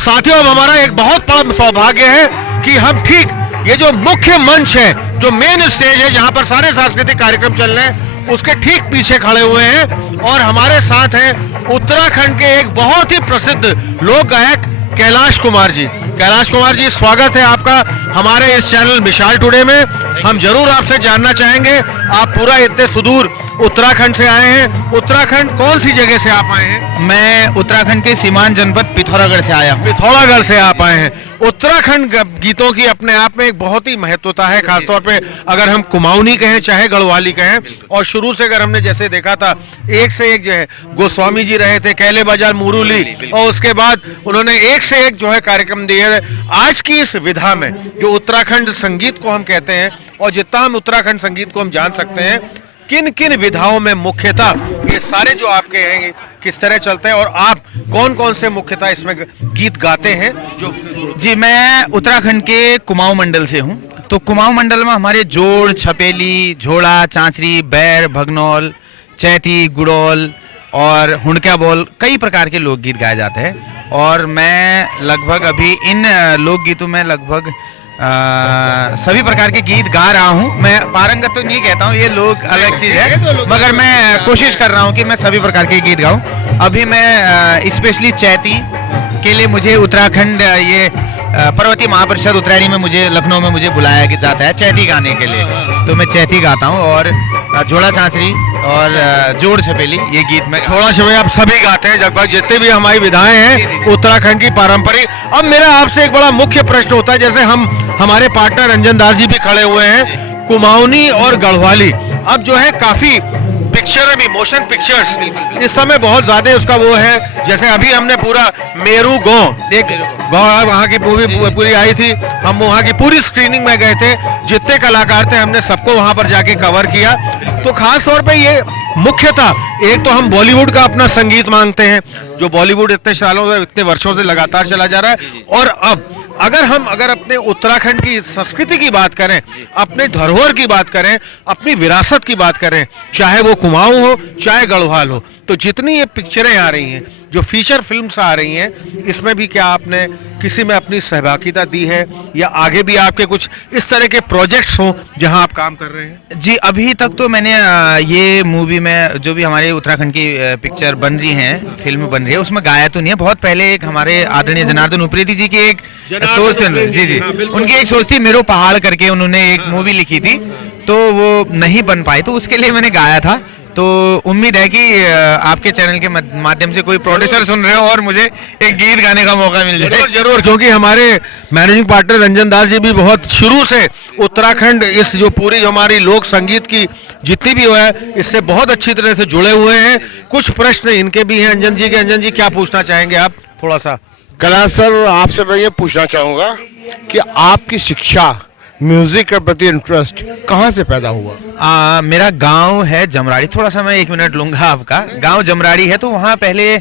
साथियों, अब हमारा एक बहुत बड़ा सौभाग्य है कि हम ठीक ये जो मुख्य मंच है, जो मेन स्टेज है जहां पर सारे सांस्कृतिक कार्यक्रम चल रहे हैं, उसके ठीक पीछे खड़े हुए हैं और हमारे साथ हैं उत्तराखंड के एक बहुत ही प्रसिद्ध लोक गायक कैलाश कुमार जी। कैलाश कुमार जी, स्वागत है आपका हमारे इस चैनल मिसाल टुडे में। हम जरूर आपसे जानना चाहेंगे, आप पूरा इतने सुदूर उत्तराखंड से आए हैं, उत्तराखंड कौन सी जगह से आप आए हैं? मैं उत्तराखंड के सीमांत जनपद पिथौरागढ़ से आया हूँ। पिथौरागढ़ से आप आए हैं। उत्तराखंड गीतों की अपने आप में एक बहुत ही महत्वता है, खासतौर पे अगर हम कुमाऊनी कहें चाहे गढ़वाली कहें। और शुरू से अगर हमने जैसे देखा था, एक से एक जो है गोस्वामी जी रहे थे, कैले बाजार मुरुली, और उसके बाद उन्होंने एक से एक जो है कार्यक्रम दिए। आज की इस विधा में जो उत्तराखंड संगीत को हम कहते हैं, और जितना हम उत्तराखंड संगीत को हम जान सकते हैं, किन किन विधाओं में मुख्यतः ये सारे जो आपके हैं किस तरह चलते हैं, और आप कौन कौन से मुख्यतः इसमें गीत गाते हैं? जो जी, मैं उत्तराखंड के कुमाऊं मंडल से हूँ। तो कुमाऊं मंडल में हमारे जोड़, छपेली, झोड़ा, चांचरी, बैर, भगनौल, चैती, गुड़ौल और हुड़का बोल, कई प्रकार के लोकगीत गाए जाते हैं। और मैं लगभग अभी इन लोकगीतों में लगभग सभी प्रकार के गीत गा रहा हूँ। मैं पारंगत तो नहीं कहता हूँ, ये लोग अलग चीज़ है, मगर मैं कोशिश कर रहा हूँ कि मैं सभी प्रकार के गीत गाऊँ। अभी मैं स्पेशली चैती के लिए मुझे उत्तराखंड ये पर्वतीय महापरिषद उत्तरायणी में मुझे लखनऊ में मुझे बुलाया जाता है चैती गाने के लिए, तो मैं चैती गाता हूँ। और झोड़ा चांचरी और जोड़ छपेली, ये गीत मैं छोड़ा छपेली आप सभी गाते हैं, लगभग जितने भी हमारी विधाएं हैं उत्तराखंड की पारंपरिक। अब मेरा आपसे एक बड़ा मुख्य प्रश्न होता है, जैसे हमारे पार्टनर रंजन दास जी भी खड़े हुए हैं, कुमाऊनी और गढ़वाली अब जो है काफी पिक्चर अभी मोशन पिक्चर्स इस समय बहुत ज्यादा उसका वो है। जैसे अभी हमने पूरा मेरू गांव, एक गांव वहाँ की पूरी आई थी, हम वहाँ की पूरी स्क्रीनिंग में गए थे, जितने कलाकार थे हमने सबको वहाँ पर जाके कवर किया। तो खास तौर पे ये मुख्यतः एक तो हम बॉलीवुड का अपना संगीत मांगते हैं, जो बॉलीवुड इतने सालों से इतने वर्षों से लगातार चला जा रहा है। और अब अगर अपने उत्तराखंड की संस्कृति की बात करें, अपने धरोहर की बात करें, अपनी विरासत की बात करें, चाहे वो कुमाऊं हो चाहे गढ़वाल हो, तो जितनी ये पिक्चरें आ रही हैं, जो फीचर फिल्म्स आ रही हैं, इसमें भी क्या आपने किसी में अपनी सहभागिता दी है, या आगे भी आपके कुछ इस तरह के प्रोजेक्ट्स हों जहां आप काम कर रहे हैं? जी, अभी तक तो मैंने ये मूवी में जो भी हमारे उत्तराखंड की पिक्चर बन रही हैं, फिल्म बन रही है, उसमें गाया तो नहीं है। बहुत पहले एक हमारे आदरणीय जनार्दन उप्रेती जी की एक सोच थी, जी उनकी एक सोच थी, मेरो पहाड़ करके उन्होंने एक मूवी लिखी थी, तो वो नहीं बन पाई, तो उसके लिए मैंने गाया था। तो उम्मीद है कि आपके चैनल के माध्यम से कोई प्रोड्यूसर सुन रहे हो और मुझे एक गीत गाने का मौका मिल जाए। जरूर, क्योंकि हमारे मैनेजिंग पार्टनर रंजन दास जी भी बहुत शुरू से उत्तराखंड इस जो पूरी जो हमारी लोक संगीत की जितनी भी है इससे बहुत अच्छी तरह से जुड़े हुए हैं। कुछ प्रश्न इनके भी हैं अंजन जी के। अंजन जी, क्या पूछना चाहेंगे आप? थोड़ा सा। कैलाश सर, आपसे मैं ये पूछना चाहूँगा कि आपकी शिक्षा, म्यूजिक के प्रति इंटरेस्ट कहाँ से पैदा हुआ? मेरा गांव है जमराड़ी। थोड़ा सा मैं 1 मिनट लूंगा आपका। गांव जमराड़ी है, तो वहाँ पहले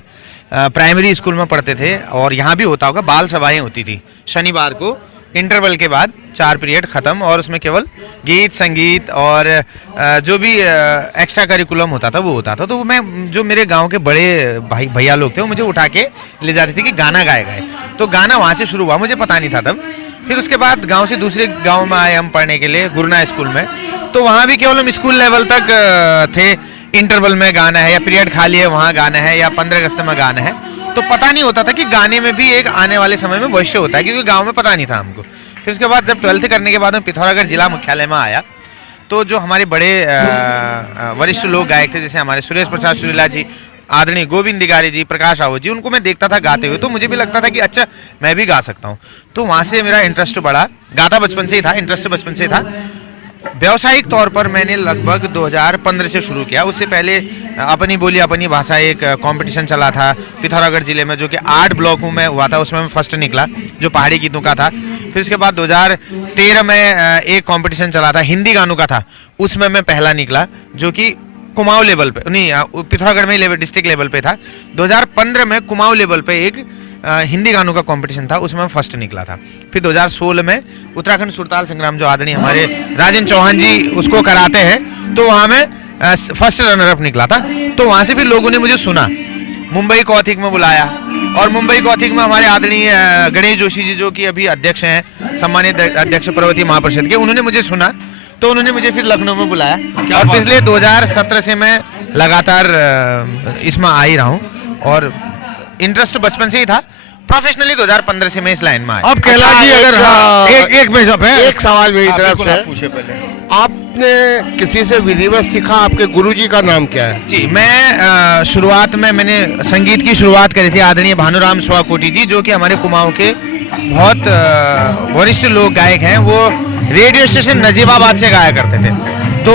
प्राइमरी स्कूल में पढ़ते थे, और यहाँ भी होता होगा, बाल सभाएं होती थी शनिवार को इंटरवल के बाद, 4 पीरियड खत्म, और उसमें केवल गीत संगीत और जो भी एक्स्ट्रा करिकुलम होता था वो होता था। तो मैं, जो मेरे गांव के बड़े भैया लोग थे, वो मुझे उठा के ले जाते थे कि गाना गाएगा। तो गाना वहाँ से शुरू हुआ, मुझे पता नहीं था तब। फिर उसके बाद गांव से दूसरे गांव में आए हम पढ़ने के लिए, गुरुना स्कूल में। तो वहाँ भी केवल हम स्कूल लेवल तक थे, इंटरवल में गाना है, या पीरियड खाली है वहाँ गाना है, या 15 अगस्त में गाना है। तो पता नहीं होता था कि गाने में भी एक आने वाले समय में भविष्य होता है, क्योंकि गांव में पता नहीं था हमको। फिर उसके बाद जब 12th करने के बाद मैं पिथौरागढ़ जिला मुख्यालय में आया, तो जो हमारे बड़े वरिष्ठ लोग गायक थे, जैसे हमारे सुरेश प्रसाद सुरीला जी, आदरणीय गोविंद दिगारी जी, प्रकाश रावत जी, उनको मैं देखता था गाते हुए, तो मुझे भी लगता था कि अच्छा मैं भी गा सकता हूँ। तो वहाँ से मेरा इंटरेस्ट बढ़ा। गाता बचपन से ही था, इंटरेस्ट बचपन से था। व्यावसायिक तौर पर मैंने लगभग 2015 से शुरू किया। उससे पहले अपनी बोली अपनी भाषा एक कंपटीशन चला था पिथौरागढ़ जिले में, जो कि 8 ब्लॉकों में हुआ था। उसमें मैं फर्स्ट निकला, जो पहाड़ी गीतों का था। फिर उसके बाद 2013 में एक कंपटीशन चला था, हिंदी गानों का था, उसमें मैं पहला निकला, जो कि कुमाऊं लेवल पे नहीं, पिथौरागढ़ में लेवल, डिस्ट्रिक्ट लेवल पे था। 2015 में कुमाऊं लेवल पे एक हिंदी गानों का कंपटीशन था, उसमें फर्स्ट निकला था। फिर 2016 में उत्तराखंड सुरताल संग्राम, जो आदरणीय हमारे राजेंद्र चौहान जी उसको कराते हैं, तो वहाँ में फर्स्ट रनर अप निकला था। तो वहाँ से भी लोगों ने मुझे सुना, मुंबई कौथिक में बुलाया, और मुंबई कौथिक में हमारे आदरणीय गणेश जोशी जी, जो कि अभी अध्यक्ष हैं, सम्मानित अध्यक्ष पर्वतीय महापरिषद के, उन्होंने मुझे सुना तो उन्होंने मुझे फिर लखनऊ में बुलाया और पिछले 2017 से मैं लगातार इसमें आ ही रहा हूँ और इंटरेस्ट बचपन से ही था। प्रोफेशनली 2015 से मैं इस लाइन में आया। अब कैलाश जी अगर एक सवाल मेरी तरफ से, आपने किसी से विधिवत सीखा? आपके गुरुजी का नाम क्या है? जी, मैं शुरुआत में मैंने संगीत की शुरुआत करी थी आदरणीय भानुराम स्वाकोटी जी, जो कि हमारे कुमाऊं के बहुत वरिष्ठ लोग गायक हैं। वो रेडियो स्टेशन नजीबाबाद से गाया करते थे, तो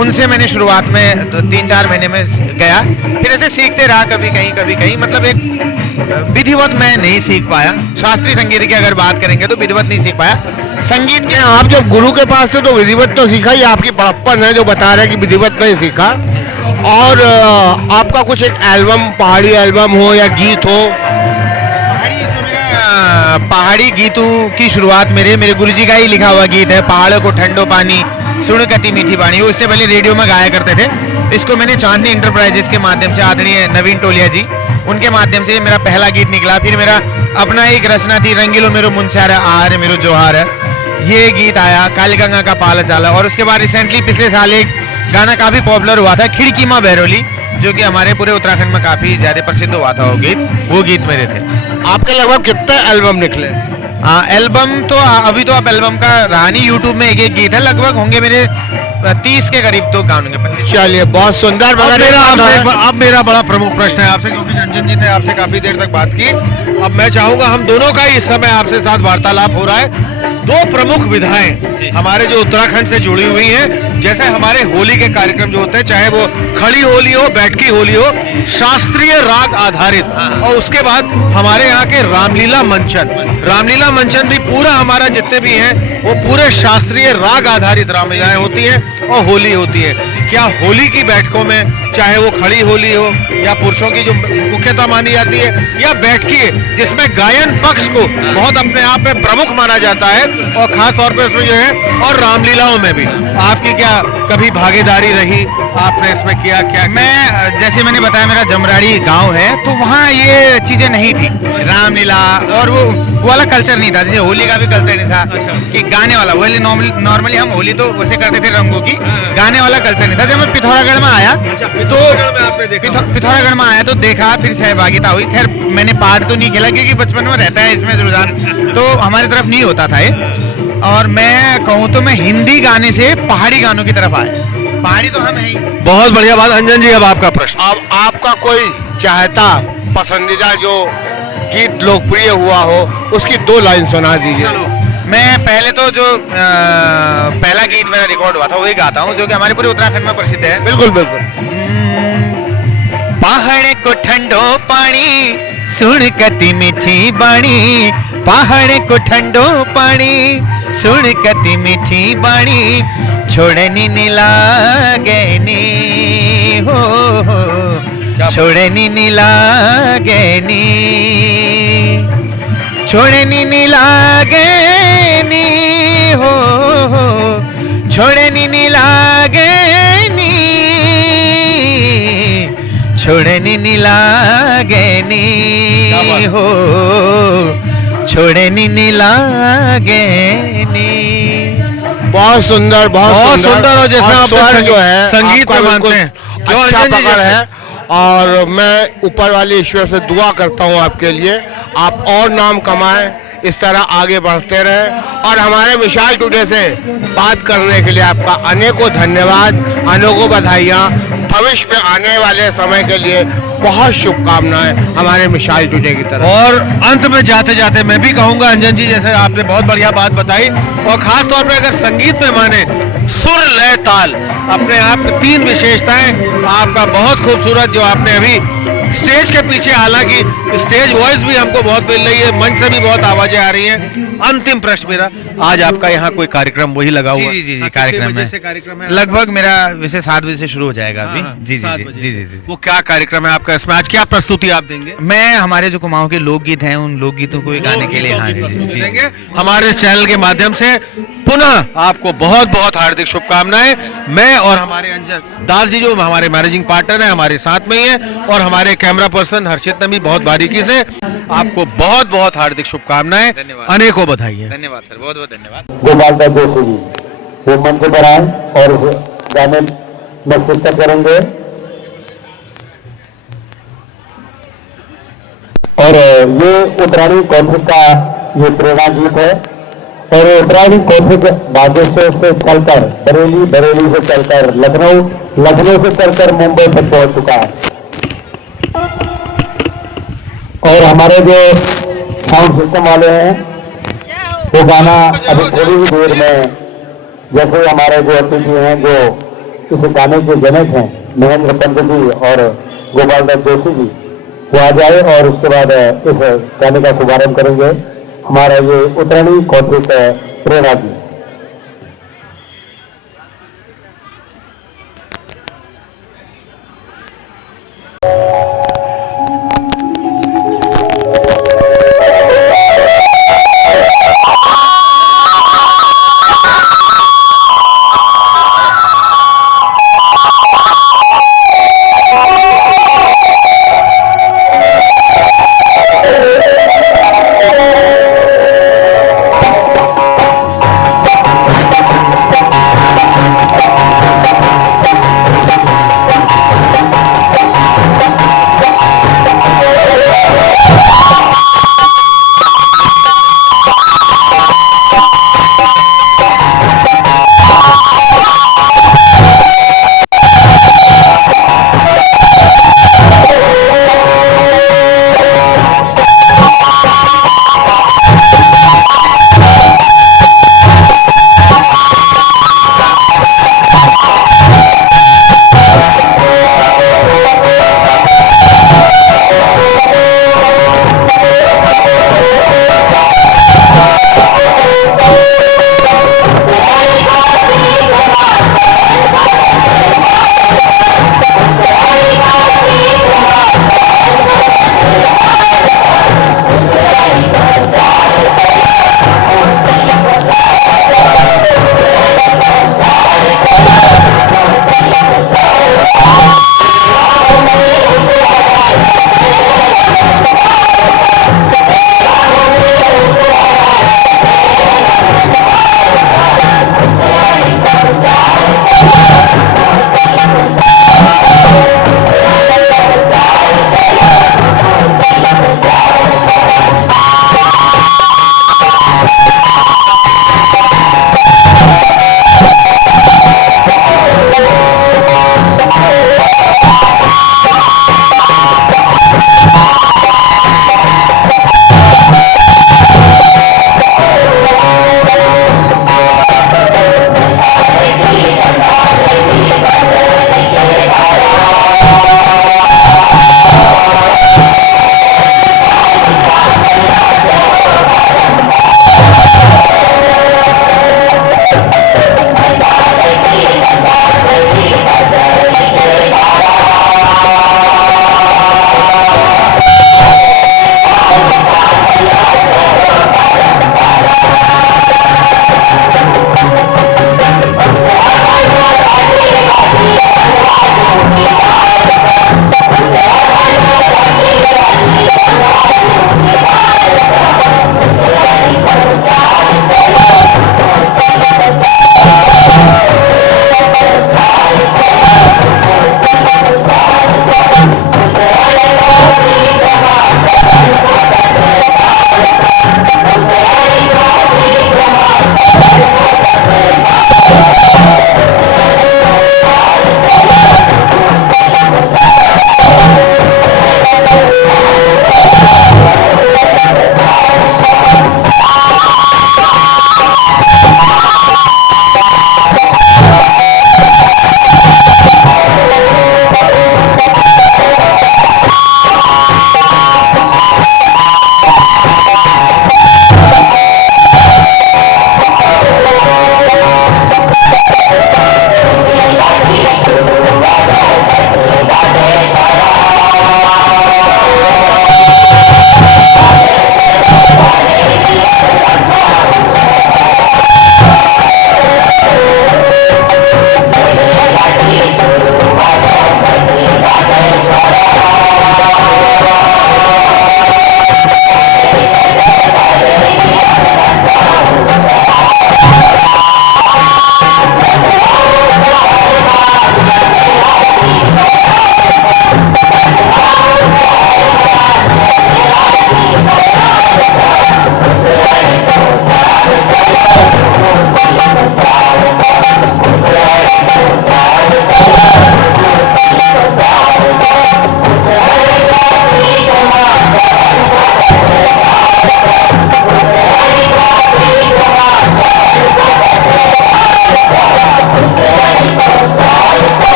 उनसे मैंने शुरुआत में 3-4 महीने में गया, फिर ऐसे सीखते रहा, कभी कहीं मतलब एक विधिवत मैं नहीं सीख पाया। शास्त्रीय संगीत की अगर बात करेंगे तो विधिवत नहीं सीख पाया। संगीत के आप जब गुरु के पास थे तो विधिवत तो सीखा ही, आपकी बड़प्पन है जो बता रहे हैं कि विधिवत नहीं सीखा। और आपका कुछ एक एल्बम, पहाड़ी एल्बम हो या गीत हो? पहाड़ी गीतों की शुरुआत मेरे गुरुजी का ही लिखा हुआ गीत है, पहाड़ों को ठंडो पानी सुन कती मीठी बाणी। वो इससे पहले रेडियो में गाया करते थे। इसको मैंने चांदनी इंटरप्राइजेज के माध्यम से, आदरणीय नवीन टोलिया जी, उनके माध्यम से मेरा पहला गीत निकला। फिर मेरा अपना एक रचना थी, रंगीलो मेरो मुनस्यार आहार मेरो जोहार, ये गीत आया, कालीगंगा का पाला चाला। और उसके बाद रिसेंटली पिछले साल एक गाना काफी पॉपुलर हुआ था, खिड़की माँ बहरोली, जो कि हमारे पूरे उत्तराखंड में काफी ज्यादा प्रसिद्ध हुआ था। वो गीत मेरे थे। आपके लगभग कितने एल्बम निकले? एल्बम तो अभी तो आप एल्बम का रहा नहीं, यूट्यूब में एक गीत है, लगभग होंगे मेरे 30 के करीब तो गाने। चलिए, बहुत सुंदर। अब मेरा बड़ा प्रमुख प्रश्न है आपसे, क्योंकि रंजन जी ने आपसे काफी देर तक बात की। अब मैं चाहूंगा, हम दोनों का ही इस समय आपसे साथ वार्तालाप हो रहा है। दो प्रमुख विधाएं हमारे जो उत्तराखंड से जुड़ी हुई हैं, जैसे हमारे होली के कार्यक्रम जो होते हैं, चाहे वो खड़ी होली हो, बैठकी होली हो, शास्त्रीय राग आधारित, और उसके बाद हमारे यहाँ के रामलीला मंचन भी पूरा हमारा जितने भी हैं वो पूरे शास्त्रीय राग आधारित रामलीलाएं होती हैं और होली होती है। क्या होली की बैठकों में, चाहे वो खड़ी होली हो या पुरुषों की जो मुख्यता मानी जाती है, या बैठकी है जिसमें गायन पक्ष को बहुत अपने आप में प्रमुख माना जाता है, और खास तौर पे उसमें जो है, और रामलीलाओं में भी आपकी क्या कभी भागीदारी रही? आपने इसमें किया क्या? मैं जैसे मैंने बताया, मेरा जमराड़ी गांव है, तो वहाँ ये चीजें नहीं थी, रामलीला और वो वाला कल्चर नहीं था। जैसे होली का भी कल्चर नहीं था कि गाने वाला, वो नॉर्मली हम होली तो वैसे करते थे रंगों की, गाने वाला कल्चर नहीं था। जब मैं पिथौरागढ़ में आया तो पिथौरागढ़ में आया तो देखा, फिर सहभागिता हुई। खैर मैंने पार्ट तो नहीं खेला, क्योंकि बचपन में रहता है इसमें रुझान, तो हमारी तरफ नहीं होता था ये। और मैं कहूँ तो मैं हिंदी गाने से पहाड़ी गानों की तरफ आया। पहाड़ी तो हम हैं। बहुत बढ़िया बात। अंजन जी, अब आपका प्रश्न। अब आपका कोई चाहता पसंदीदा जो गीत लोकप्रिय हुआ हो, उसकी 2 लाइन सुना दीजिए। मैं पहले तो जो पहला गीत मेरा रिकॉर्ड हुआ था वही गाता हूँ, जो कि हमारे पूरे उत्तराखंड में प्रसिद्ध है। बिल्कुल बिल्कुल। पहाड़ को ठंडो पानी सुन कती मीठी बाणी, पहाड़ को ठंडो पानी सुन कती मीठी बाणी, छोड़नी नीला गैनी हो, छोड़नी नीला गैनी, छोड़नी नीला गैनी हो, छोड़नी नीला गैनी, छोड़नी नीला गैनी हो, छोड़नी नीला गैनी। बहुत सुंदर, बहुत सुंदर। और जैसे आप स्वर जो है संगीत में मानते हैं, क्यों अच्छा पकड़ है। और मैं ऊपर वाले ईश्वर से दुआ करता हूँ आपके लिए, आप और नाम कमाएं, इस तरह आगे बढ़ते रहें। और हमारे मिसाइल टुडे से बात करने के लिए आपका अनेकों धन्यवाद, अनेकों बधाइयाँ। भविष्य में आने वाले समय के लिए बहुत शुभकामनाएं हमारे मिसाइल टुडे की तरफ। और अंत में जाते जाते मैं भी कहूंगा, अंजन जी, जैसे आपने बहुत बढ़िया बात बताई, और खास तौर पे अगर संगीत में माने, सुर लय ताल अपने आप में 3 विशेषताएं आपका बहुत खूबसूरत, जो आपने अभी स्टेज के पीछे, हालांकि स्टेज वॉइस भी हमको बहुत मिल रही है, मंच से भी बहुत आवाजें आ रही हैं। अंतिम प्रश्न मेरा, आज आपका यहाँ कोई कार्यक्रम वही लगा हुआ जी जी जी हाँ, कार्यक्रम कितने बजे है से कार्यक्रम है लगभग मेरा वैसे 7 बजे से शुरू हो जाएगा अभी हाँ, जी जी 7 जी बजे जी से। जी जी वो क्या कार्यक्रम है आपका इसमें आज क्या प्रस्तुति आप देंगे मैं हमारे जो कुमाऊं के लोकगीत हैं उन लोकगीतों को भी गाने के लिए हाँ जी जी जी देंगे हमारे चैनल के माध्यम से पुनः आपको बहुत बहुत हार्दिक शुभकामनाएं मैं और हमारे अंजन दास जी जो हमारे मैनेजिंग पार्टनर हैं हमारे साथ में ही हैं और हमारे कैमरा पर्सन हर्षित ने भी बहुत बारीकी से आपको बहुत बहुत हार्दिक शुभकामनाएं धन्यवाद। अनेकों बधाई है धन्यवाद सर बहुत बहुत धन्यवाद गोपालदास जोशी जी वो मंच पर आए और गाने में शिरकत करेंगे और ये उत्तरायणी कौशिक का ये प्रेरणा गीत है और उत्तरायणी कौशिक बागेश्वर से चलकर बरेली बरेली से चलकर लखनऊ लखनऊ से चलकर मुंबई तक पहुंच चुका है और हमारे जो साउंड सिस्टम वाले हैं वो गाना अभी थोड़ी ही देर में जैसे हमारे जो अतिथि हैं जो इस गाने के जनक हैं महेंद्र पंत जी और गोपालदास जोशी जी वो आ जाए और उसके बाद इस गाने का शुभारंभ करेंगे हमारा ये उत्तरायणी कौशिक प्रेरणा जी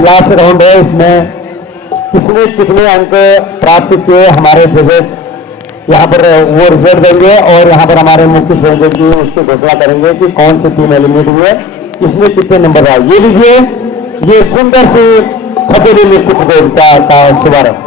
लास्ट राउंड है, इसमें किसने कितने अंक प्राप्त किए हमारे जजेस यहाँ पर वो रिजल्ट देंगे और यहाँ पर हमारे मुख्य संयोजक जी उसको घोषणा करेंगे कि कौन सी टीम एलिमिनेट हुई है, किसने कितने नंबर आए। ये लीजिए, ये सुंदर सी छपेली नृत्य प्रतियोगिता का शुभारंभ।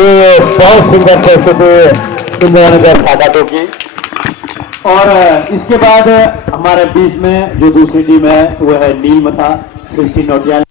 ये बहुत सुंदर प्रस्तुति इन दोनों ने सागातों की। और इसके बाद हमारे बीच में जो दूसरी टीम है वो है नीलमता सृष्टि नौटियाल।